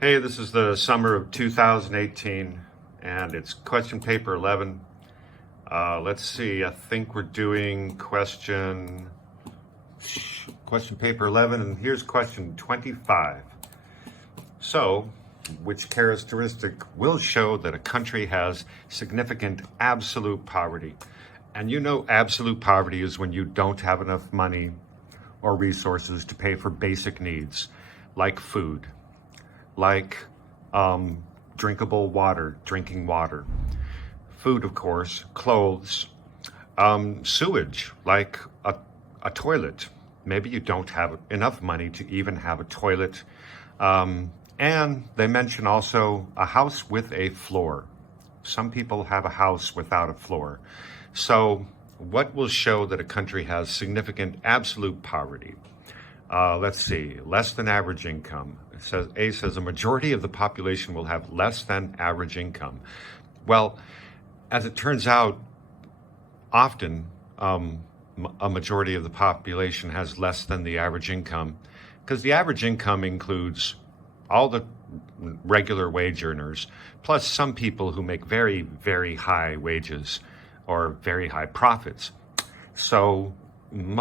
Hey, this is the summer of 2018, and it's question paper 11. Let's see, I think we're doing question paper 11, and here's question 25. So, which characteristic will show that a country has significant absolute poverty? And you know absolute poverty is when you don't have enough money or resources to pay for basic needs like food, like drinkable water, drinking water, food, of course, clothes, sewage, like a toilet. Maybe you don't have enough money to even have a toilet. And they mention also a house with a floor. Some people have a house without a floor. So what will show that a country has significant absolute poverty? Let's see, less than average income. It says, A says a majority of the population will have less than average income. Well, as it turns out, often a majority of the population has less than the average income, because the average income includes all the regular wage earners, plus some people who make very, very high wages or very high profits. So in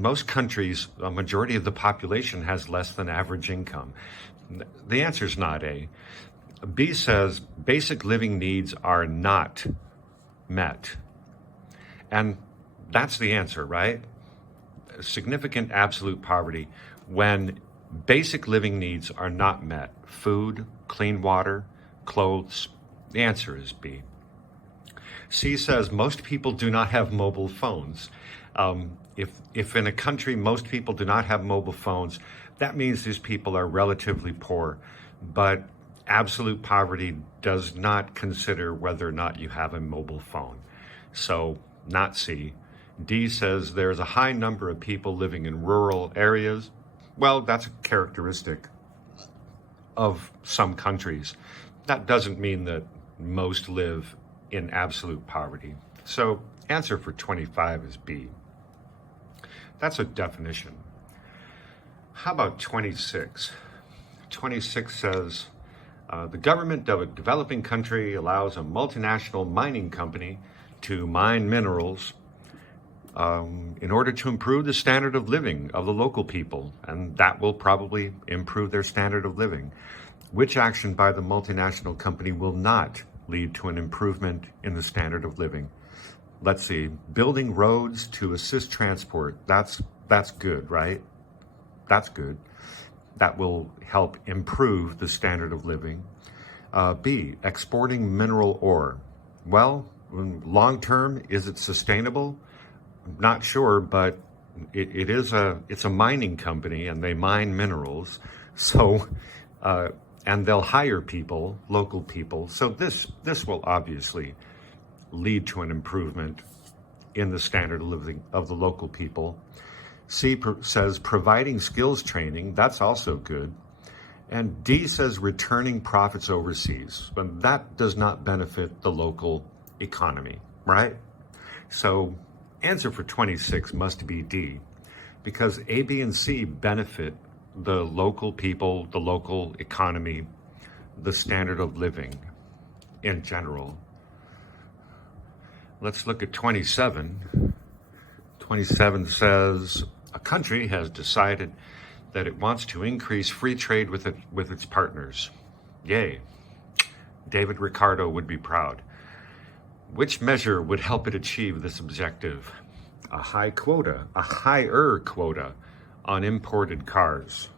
most countries, a majority of the population has less than average income. The answer is not A. B says basic living needs are not met. And that's the answer, right? Significant absolute poverty when basic living needs are not met. Food, clean water, clothes. The answer is B. C says most people do not have mobile phones. If in a country most people do not have mobile phones, that means these people are relatively poor. But absolute poverty does not consider whether or not you have a mobile phone. So not C. D says there's a high number of people living in rural areas. Well, that's a characteristic of some countries. That doesn't mean that most live in absolute poverty. So answer for 25 is B. That's a definition. How about 26? 26 says, the government of a developing country allows a multinational mining company to mine minerals in order to improve the standard of living of the local people, and that will probably improve their standard of living. Which action by the multinational company will not lead to an improvement in the standard of living? Let's see, building roads to assist transport. That's good, right? That's good. That will help improve the standard of living. B, exporting mineral ore. Well, long term, is it sustainable? Not sure, but it's a mining company and they mine minerals. So, and they'll hire people, local people. So this will obviously lead to an improvement in the standard of living of the local people. C says providing skills training. That's also good. And D says returning profits overseas. But that does not benefit the local economy, right? So answer for 26 must be D, because A, B, and C benefit the local people, the local economy, the standard of living in general. Let's look at 27. 27 says a country has decided that it wants to increase free trade with its partners. Yay. David Ricardo would be proud. Which measure would help it achieve this objective? A higher quota on imported cars.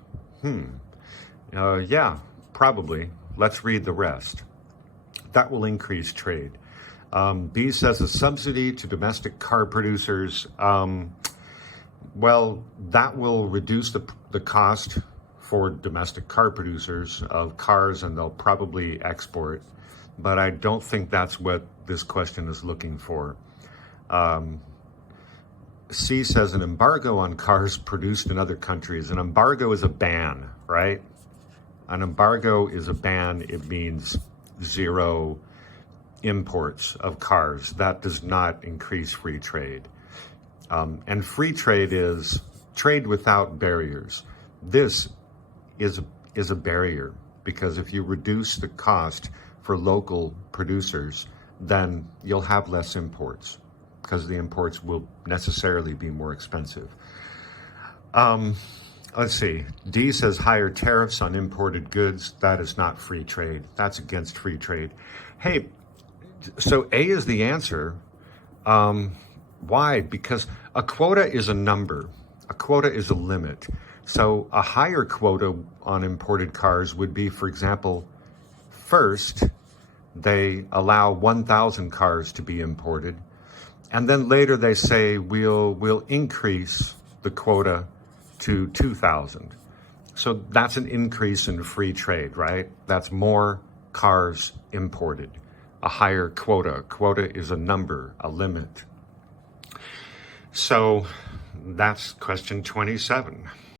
Yeah, probably. Let's read the rest. That will increase trade. B says a subsidy to domestic car producers. Well, that will reduce the cost for domestic car producers of cars, and they'll probably export. But I don't think that's what this question is looking for. C says an embargo on cars produced in other countries. An embargo is a ban, right? An embargo is a ban. It means zero imports of cars. That does not increase free trade. And free trade is trade without barriers. This is a barrier. because if you reduce the cost for local producers, then you'll have less imports because the imports will necessarily be more expensive. Let's see. D says higher tariffs on imported goods. That is not free trade. That's against free trade. Hey, so A is the answer. Why? Because a quota is a number. A quota is a limit. So a higher quota on imported cars would be, for example, first, they allow 1,000 cars to be imported. And then later they say, we'll increase the quota to 2,000. So that's an increase in free trade, right? That's more cars imported. A higher quota. Quota is a number, a limit. So that's question 27.